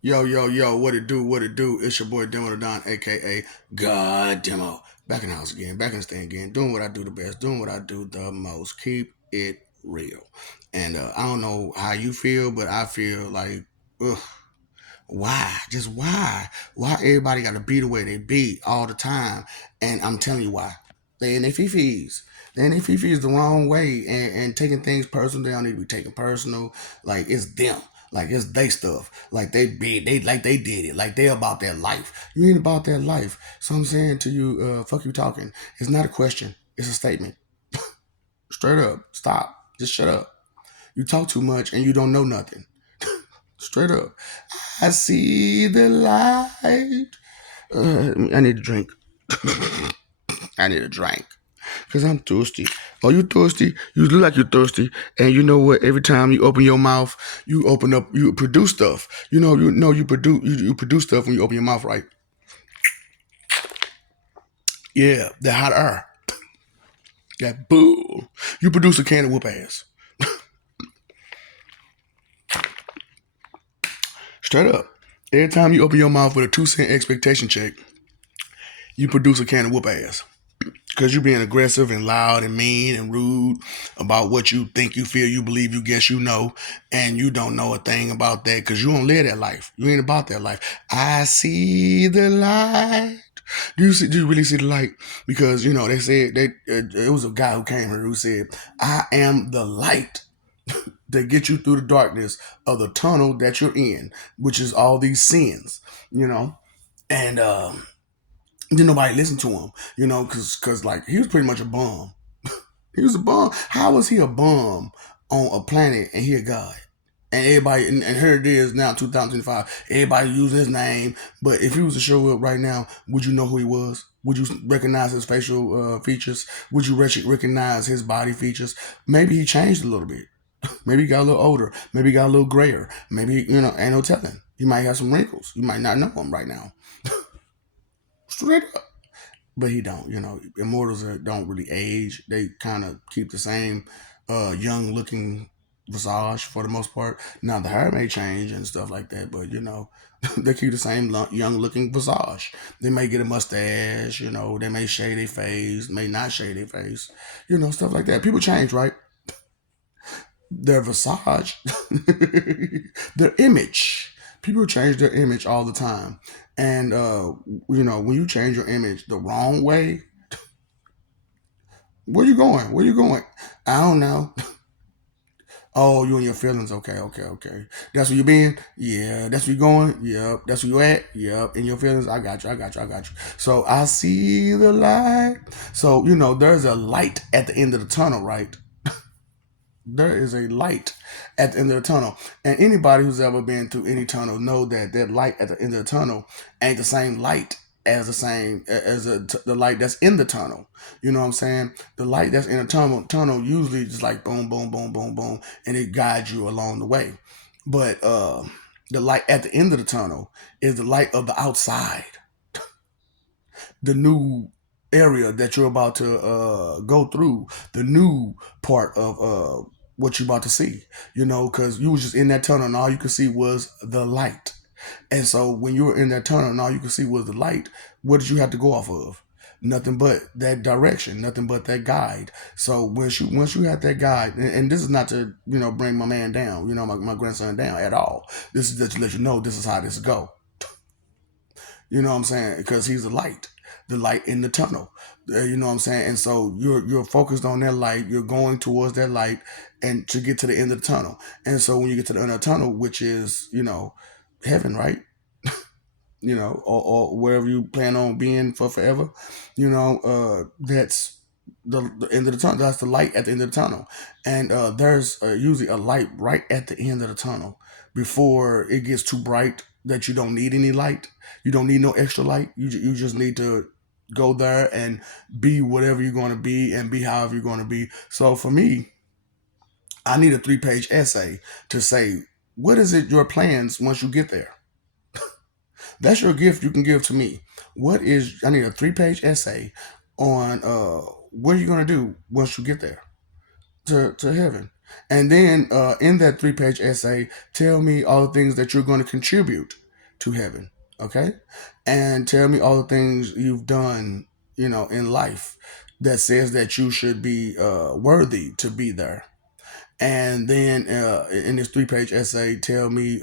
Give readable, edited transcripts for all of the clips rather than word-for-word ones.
Yo, yo, yo, what it do, what it do? It's your boy Demo the Don, aka God Demo. Back in the house again, back in the stand again, doing what I do the best, doing what I do the most. Keep it real. And I don't know how you feel, but I feel like, ugh, why? Just why? Why everybody got to be the way they be all the time? And I'm telling you why. They in their fifis. They in their fifis the wrong way and taking things personal. They don't need to be taken personal. Like it's them. Like it's they stuff. Like they like they did it. Like they about their life. You ain't about that life. So I'm saying to you, fuck you talking. It's not a question. It's a statement. Straight up. Stop. Just shut up. You talk too much and you don't know nothing. Straight up. I see the light. I need a drink. I need a drink because I'm thirsty. Are you thirsty? You look like you're thirsty, and you know what? Every time you open your mouth, you open up, you produce stuff. You produce stuff when you open your mouth, right? Yeah, that hot air, that boo. You produce a can of whoop ass. Straight up. Every time you open your mouth with a 2 cent expectation check, you produce a can of whoop ass. Because you're being aggressive and loud and mean and rude about what you think you feel, you believe, you guess you know, and you don't know a thing about that because you don't live that life. You ain't about that life. I see the light. Do you really see the light? Because they said it was a guy who came here who said, "I am the light that gets you through the darkness of the tunnel that you're in, which is all these sins." You know, and didn't nobody listen to him, because like he was pretty much a bum. He was a bum. How was he a bum on a planet and he a god? And everybody, and here it is now, 2025. Everybody using his name, but if he was to show up right now, would you know who he was? Would you recognize his facial features? Would you recognize his body features? Maybe he changed a little bit. Maybe he got a little older. Maybe he got a little grayer. Maybe ain't no telling. He might have some wrinkles. You might not know him right now. Straight up. But he don't. Immortals don't really age. They kind of keep the same young looking visage for the most part. Now the hair may change and stuff like that, but they keep the same young looking visage. They may get a mustache. They may shave their face, may not shave their face. Stuff like that. People change, right? Their visage, their image. People change their image all the time, and when you change your image the wrong way, where you going? Where you going? I don't know. Oh, you and your feelings. Okay, okay, okay. That's where you been? Yeah. That's where you going? Yep. That's where you at? Yep. In your feelings? I got you. I got you. I got you. So I see the light. So, there's a light at the end of the tunnel, right? There is a light at the end of the tunnel. And anybody who's ever been through any tunnel know that that light at the end of the tunnel ain't the same light as the light that's in the tunnel. You know what I'm saying? The light that's in the tunnel usually just like boom, boom, boom, boom, boom, and it guides you along the way. But the light at the end of the tunnel is the light of the outside, the new area that you're about to go through, the new part of what you're about to see, because you was just in that tunnel and all you could see was the light. And so when you were in that tunnel and all you could see was the light, what did you have to go off of? Nothing but that direction, nothing but that guide. So once you had that guide, and this is not to bring my man down, my grandson down at all. This is to let you know this is how this go. You know what I'm saying? Because he's the light in the tunnel. You know what I'm saying? And so you're focused on that light. You're going towards that light, and to get to the end of the tunnel. And so when you get to the end of the tunnel, which is heaven, right? Or wherever you plan on being for forever, that's the end of the tunnel. That's the light at the end of the tunnel, and there's usually a light right at the end of the tunnel before it gets too bright that you don't need any light. You don't need no extra light. You just need to go there and be whatever you're going to be and be however you're going to be. So for me, I need a 3-page essay to say what is it your plans once you get there. That's your gift you can give to me. I need a 3-page essay on what are you gonna do once you get there to heaven. And then in that 3-page essay, tell me all the things that you're gonna contribute. to heaven. Okay? And tell me all the things you've done, in life that says that you should be worthy to be there. And then in this 3-page essay, tell me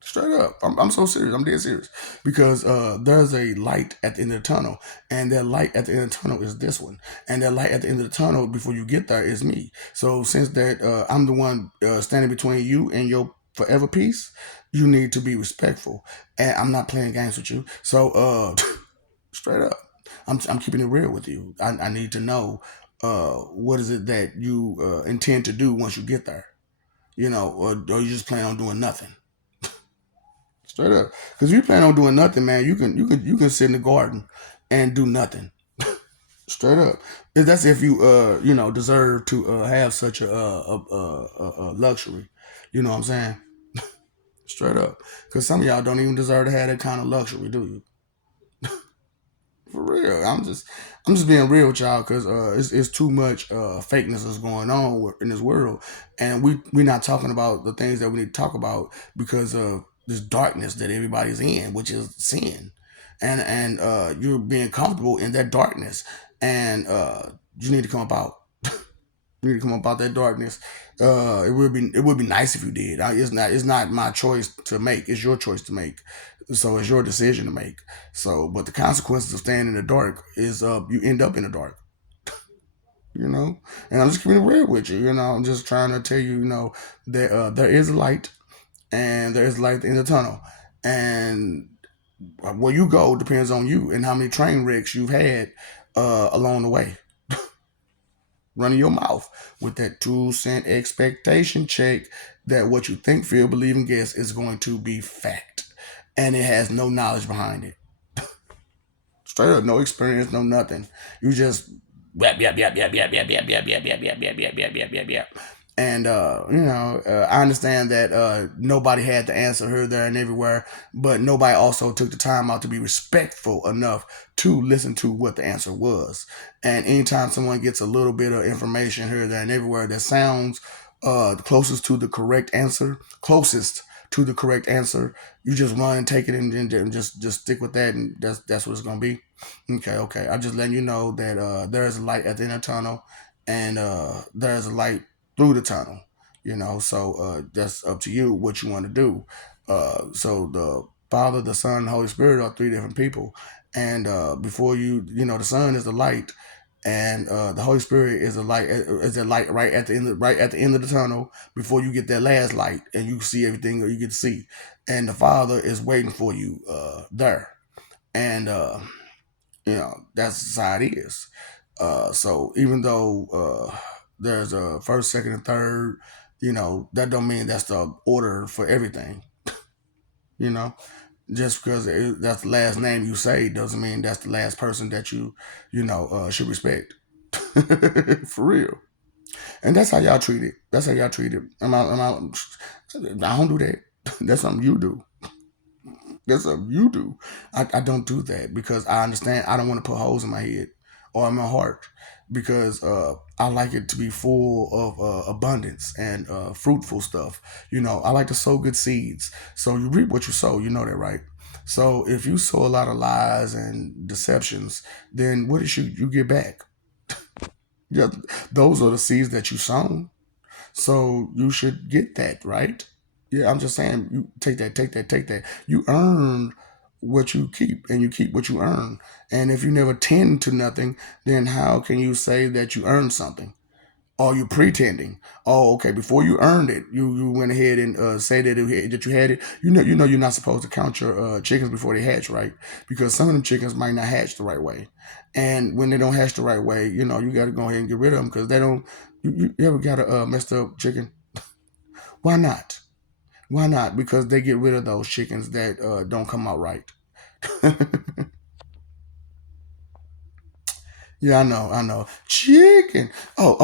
straight up. I'm so serious. I'm dead serious. Because there's a light at the end of the tunnel. And that light at the end of the tunnel is this one. And that light at the end of the tunnel before you get there is me. So since that I'm the one standing between you and your forever peace, you need to be respectful. And I'm not playing games with you. So straight up. I'm keeping it real with you. I need to know what is it that you intend to do once you get there. Or you just plan on doing nothing. Straight up. Because if you plan on doing nothing, man, you can sit in the garden and do nothing. Straight up. That's if you deserve to have such a luxury. You know what I'm saying? Straight up. Because some of y'all don't even deserve to have that kind of luxury, do you? For real. I'm just being real with y'all because it's too much fakeness is going on in this world, and we're not talking about the things that we need to talk about because of this darkness that everybody's in, which is sin, and you're being comfortable in that darkness, and you need to come about. You need to come about that darkness. It would be nice if you did. It's not my choice to make. It's your choice to make. So it's your decision to make. So, but the consequences of staying in the dark is you end up in the dark. You know, and I'm just keeping it real with you. I'm just trying to tell you, that there is light, and there is light in the tunnel, and where you go depends on you and how many train wrecks you've had along the way. Running your mouth with that 2 cent expectation check that what you think, feel, believe, and guess is going to be fact. And it has no knowledge behind it. Straight up, no experience, no nothing. You just yap, yap, yap, yap, yap, yap, yap, yap, yap, yap, yap, yap, yap, yap, yap, yap, yap. And I understand that nobody had to answer her there and everywhere, but nobody also took the time out to be respectful enough to listen to what the answer was. And anytime someone gets a little bit of information here, there, and everywhere that sounds closest to the correct answer, you just run and take it and just stick with that, and that's what it's gonna be. Okay. I'm just letting you know that there is a light at the end of the tunnel, and there is a light through the tunnel. So that's up to you what you want to do. So the Father, the Son, and the Holy Spirit are 3 different people, and before the Son is the light, and the Holy Spirit is a light, is a light right at the end of the tunnel before you get that last light and you see everything or you get to see, and the Father is waiting for you there, and that's how it is. So even though there's a first, second, and third, that don't mean that's the order for everything. You know, just because that's the last name you say doesn't mean that's the last person that should respect. For real. And that's how y'all treat it. That's how y'all treat it. I don't do that. That's something you do. That's something you do. I don't do that because I understand I don't want to put holes in my head or in my heart because I like it to be full of abundance and fruitful stuff. I like to sow good seeds. So you reap what you sow. You know that, right? So if you sow a lot of lies and deceptions, then what is you get back? Yeah, those are the seeds that you sown. So you should get that, right? Yeah, I'm just saying, you take that, take that, take that. You earn what you keep, and you keep what you earn. And if you never tend to nothing, then how can you say that you earned something? Or you pretending? Oh, okay. Before you earned it, you went ahead and say that you had it. You know you're not supposed to count your chickens before they hatch, right? Because some of them chickens might not hatch the right way, and when they don't hatch the right way, you got to go ahead and get rid of them because they don't. You ever got a messed up chicken? Why not? Why not? Because they get rid of those chickens that don't come out right. Yeah, I know. Chicken. So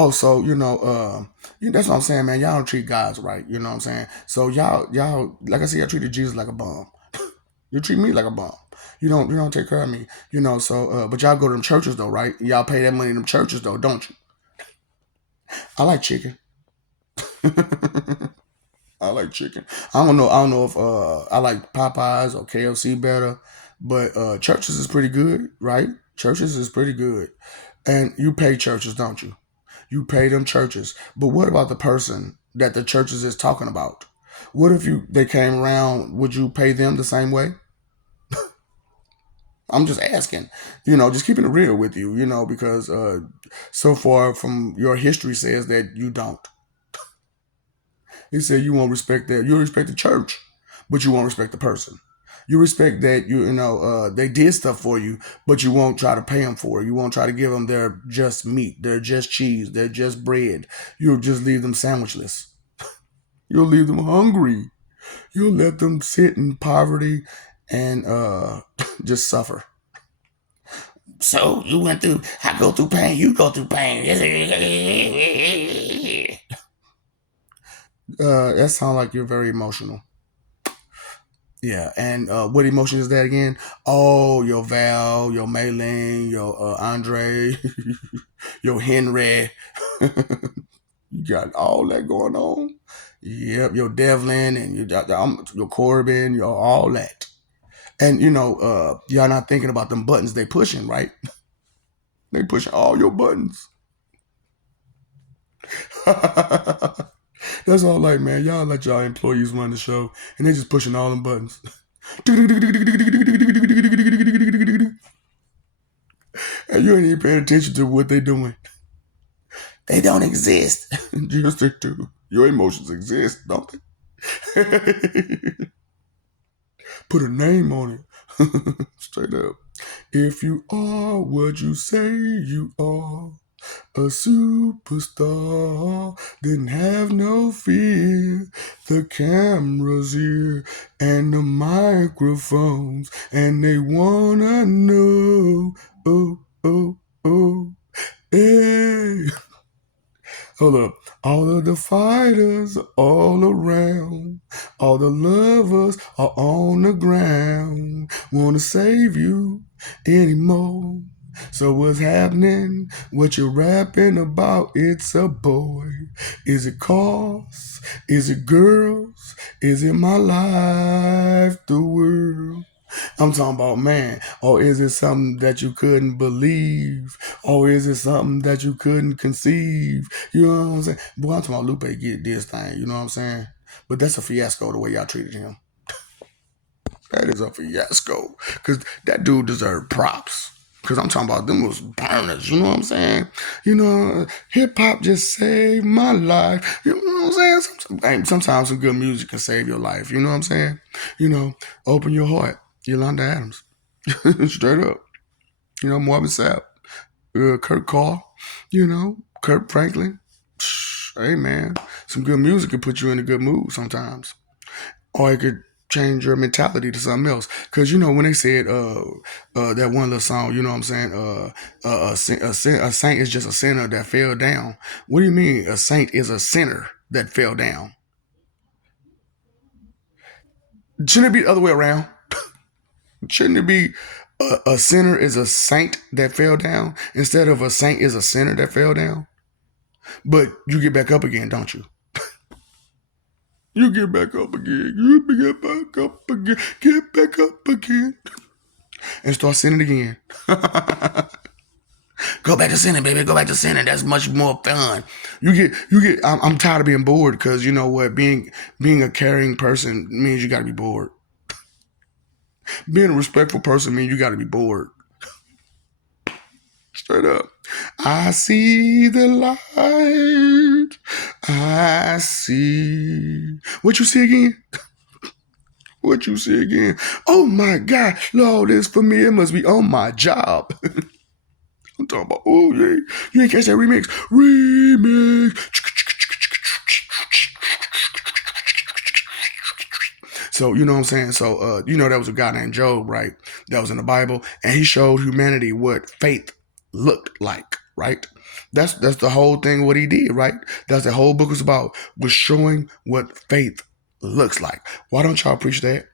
that's what I'm saying, man. Y'all don't treat guys right. You know what I'm saying? So y'all, like I said, y'all treated Jesus like a bum. You treat me like a bum. You don't take care of me. So but y'all go to them churches though, right? Y'all pay that money in them churches though, don't you? I like chicken. I like chicken. I don't know. I don't know if I like Popeyes or KFC better, but Churches is pretty good, right? Churches is pretty good, and you pay Churches, don't you? You pay them Churches. But what about the person that the Churches is talking about? What if they came around? Would you pay them the same way? I'm just asking, just keeping it real with you, because so far from your history says that you don't. He said you won't respect that. You respect the church, but you won't respect the person. You respect that they did stuff for you, but you won't try to pay them for it. You won't try to give them their just meat, their just cheese, their just bread. You'll just leave them sandwichless. You'll leave them hungry. You'll let them sit in poverty and just suffer. So you went through, I go through pain, you go through pain. That sounds like you're very emotional. Yeah, and what emotion is that again? Oh, your Val, your Maylin, your Andre, your Henry. You got all that going on. Yep, your Devlin and your Corbin, your all that. And y'all not thinking about them buttons they pushing, right? They pushing all your buttons. That's all like, man. Y'all let y'all employees run the show, and they just pushing all them buttons. And you ain't even paying attention to what they doing. They don't exist. Yes, they do. Your emotions exist, don't they? Put a name on it. Straight up. If you are what you say you are, a superstar, then have no fear. The camera's here and the microphones, and they wanna know. Oh, oh, oh, hey. Hold up. All of the fighters are all around. All the lovers are on the ground. Wanna save you anymore. So what's happening? What you rapping about? It's a boy. Is it cars? Is it girls? Is it my life? The world? I'm talking about, man. Or is it something that you couldn't believe? Or is it something that you couldn't conceive? You know what I'm saying? Boy, I'm talking about Lupe get this thing. You know what I'm saying? But that's a fiasco the way y'all treated him. That is a fiasco. Because that dude deserved props. Because I'm talking about them was burners. You know what I'm saying? Hip hop just saved my life. You know what I'm saying? Sometimes some good music can save your life. You know what I'm saying? Open your heart. Yolanda Adams. Straight up. Marvin Sapp. Kurt Carr. Kurt Franklin. Hey, man. Some good music can put you in a good mood sometimes. Or it could change your mentality to something else. Because, when they said that one little song, you know what I'm saying? A saint is just a sinner that fell down. What do you mean a saint is a sinner that fell down? Shouldn't it be the other way around? Shouldn't it be a sinner is a saint that fell down instead of a saint is a sinner that fell down? But you get back up again, don't you? You get back up again. You get back up again. Get back up again. And start sinning again. Go back to sinning, baby. Go back to sinning. That's much more fun. I'm tired of being bored because you know what? Being a caring person means you gotta be bored. Being a respectful person means you gotta be bored. Straight up. I see the light. I see. What you see again? What you see again? Oh my God, Lord, this for me. It must be on my job. I'm talking about, oh yeah. You ain't catch that remix? Remix. So, you know what I'm saying? So, that was a guy named Job, right? That was in the Bible. And he showed humanity what faith looked like, right? That's the whole thing what he did, right? That's the whole book was showing what faith looks like. Why don't y'all preach that?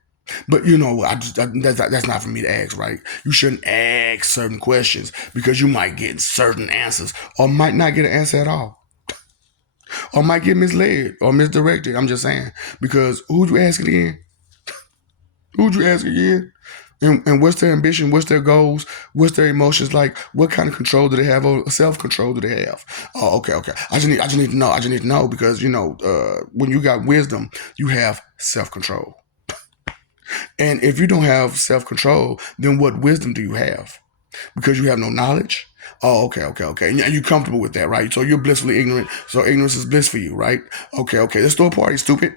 But that's not for me to ask, right? You shouldn't ask certain questions because you might get certain answers or might not get an answer at all. or might get misled or misdirected. I'm just saying. Because who'd you ask again? Who'd you ask again? And what's their ambition? What's their goals? What's their emotions like? What kind of control do they have or self-control do they have? Oh, okay. I just need to know. I just need to know because, when you got wisdom, you have self-control. And if you don't have self-control, then what wisdom do you have? Because you have no knowledge? Oh, okay. And you're comfortable with that, right? So you're blissfully ignorant. So ignorance is bliss for you, right? Okay. Let's throw a party, stupid.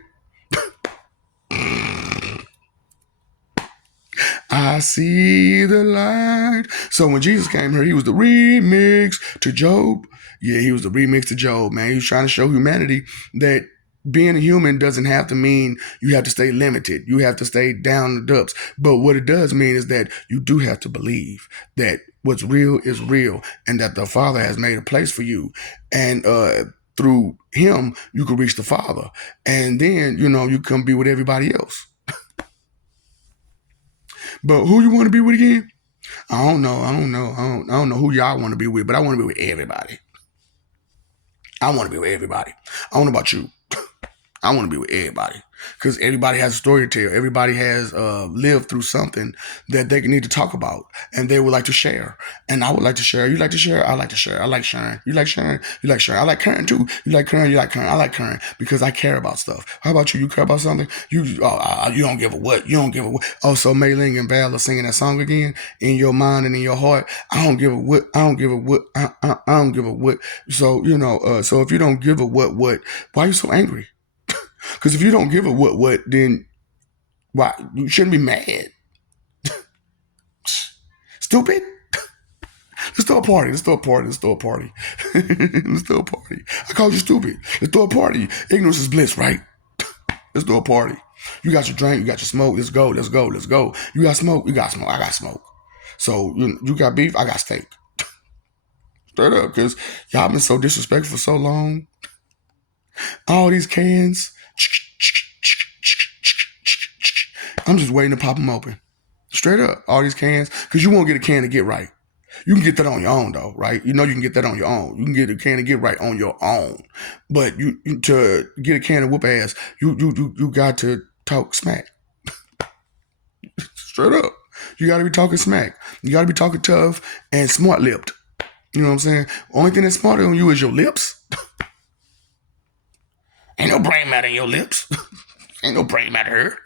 I see the light. So when Jesus came here, he was the remix to Job. Yeah, he was the remix to Job, man. He was trying to show humanity that being a human doesn't have to mean you have to stay limited. You have to stay down the depths. But what it does mean is that you do have to believe that what's real is real and that the Father has made a place for you. And through him, you can reach the Father. And then, you can be with everybody else. But who you want to be with again? I don't know. I don't know who y'all want to be with, but I want to be with everybody. I want to be with everybody. I don't know about you. I want to be with everybody because everybody has a story to tell. Everybody has lived through something that they need to talk about and they would like to share. And I would like to share. You like to share? I like to share. I like sharing. You like sharing? You like sharing. I like Karen too. You like Karen? You like Karen? I like Karen because I care about stuff. How about you? You care about something? You don't give a what? You don't give a what? Oh, so Mei Ling and Val are singing that song again in your mind and in your heart. I don't give a what. I don't give a what. I don't give a what. So so if you don't give a what, why are you so angry? Because if you don't give a what, then why you shouldn't be mad. Stupid. Let's throw a party. Let's throw a party. I called you stupid. Let's throw a party. Ignorance is bliss, right? Let's throw a party. You got your drink, you got your smoke. Let's go. You got smoke, you got smoke. I got smoke. So you got beef, I got steak. Straight up, because y'all been so disrespectful for so long. All these cans. I'm just waiting to pop them open. Straight up, all these cans, because you won't get a can to get right. You can get that on your own, though, right? You can get that on your own. You can get a can to get right on your own. But to get a can of whoop ass, you got to talk smack. Straight up. You got to be talking smack. You got to be talking tough and smart-lipped. You know what I'm saying? Only thing that's smarter on you is your lips. Ain't no brain matter in your lips. Ain't no brain matter here.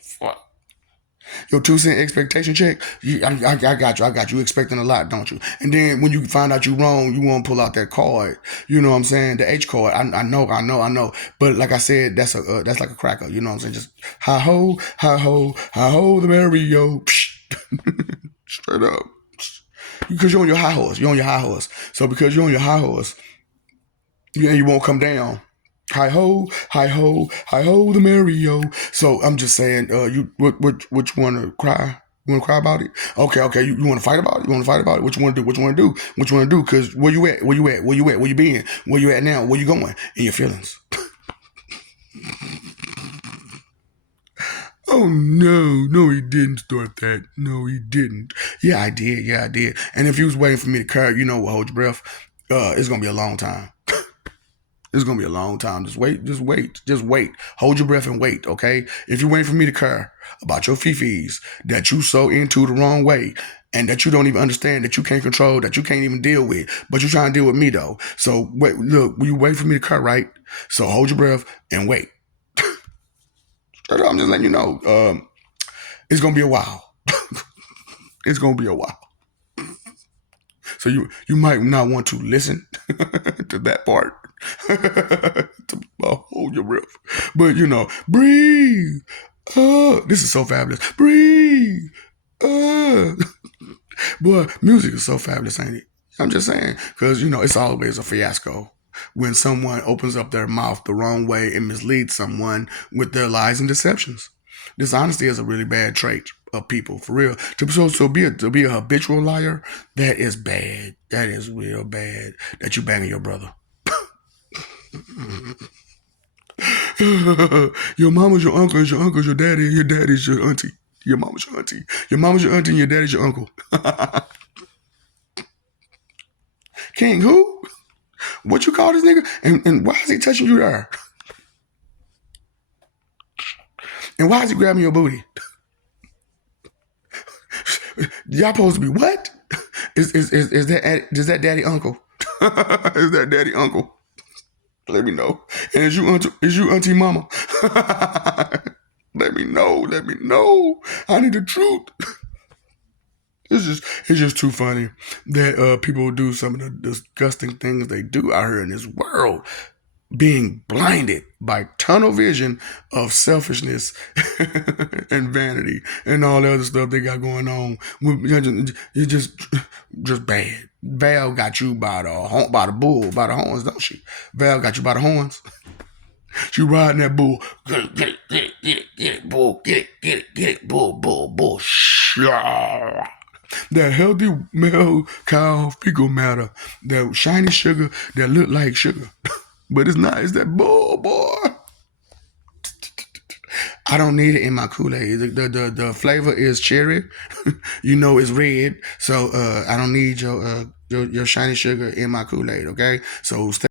Fuck. Your 2-cent expectation check, I got you. You expecting a lot, don't you? And then when you find out you wrong, you won't pull out that card. You know what I'm saying? The H card. I know. But like I said, that's like a cracker. You know what I'm saying? Just hi ho, the Mario. Straight up. Because you're on your high horse. So because you're on your high horse, you won't come down. Hi ho, the Mario. So I'm just saying, you what you want to cry? You want to cry about it? Okay. You want to fight about it? What you want to do? Because where you at? Where you been? Where you at now? Where you going? In your feelings. Oh no, he didn't start that. No, he didn't. Yeah, I did. And if you was waiting for me to cry, hold your breath. It's gonna be a long time. It's gonna be a long time. Just wait. Hold your breath and wait, okay? If you're waiting for me to care about your fifis that you so into the wrong way and that you don't even understand, that you can't control, that you can't even deal with, but you're trying to deal with me though. So wait, look, you wait for me to care, right? So hold your breath and wait. Straight up, I'm just letting you know. It's gonna be a while. It's gonna be a while. So you might not want to listen to that part. Hold your breath. But breathe. This is so fabulous. Breathe. Boy, music is so fabulous, ain't it? I'm just saying, because it's always a fiasco when someone opens up their mouth the wrong way and misleads someone with their lies and deceptions. Dishonesty is a really bad trait of people, for real. To be a habitual liar, that is bad. That is real bad. That you banging your brother. Your mama's your uncle, your uncle's your daddy, and your daddy's your auntie. Your mama's your auntie. Your mama's your auntie, and your daddy's your uncle. King who? What you call this nigga? And why is he touching you there? And why is he grabbing your booty? Y'all supposed to be what? Is that daddy uncle? Is that daddy uncle? Let me know. And is you auntie mama? Let me know. Let me know. I need the truth. It's just too funny that people do some of the disgusting things they do out here in this world, being blinded by tunnel vision of selfishness and vanity and all the other stuff they got going on. It's just bad. Val got you by the bull, by the horns, don't she? Val got you by the horns. She riding that bull. Get it, bull, get it, bull. That healthy male cow fecal matter, that shiny sugar that look like sugar. But it's not. It's that bull, boy. I don't need it in my Kool-Aid. The flavor is cherry. It's red. So I don't need your shiny sugar in my Kool-Aid, okay? So stay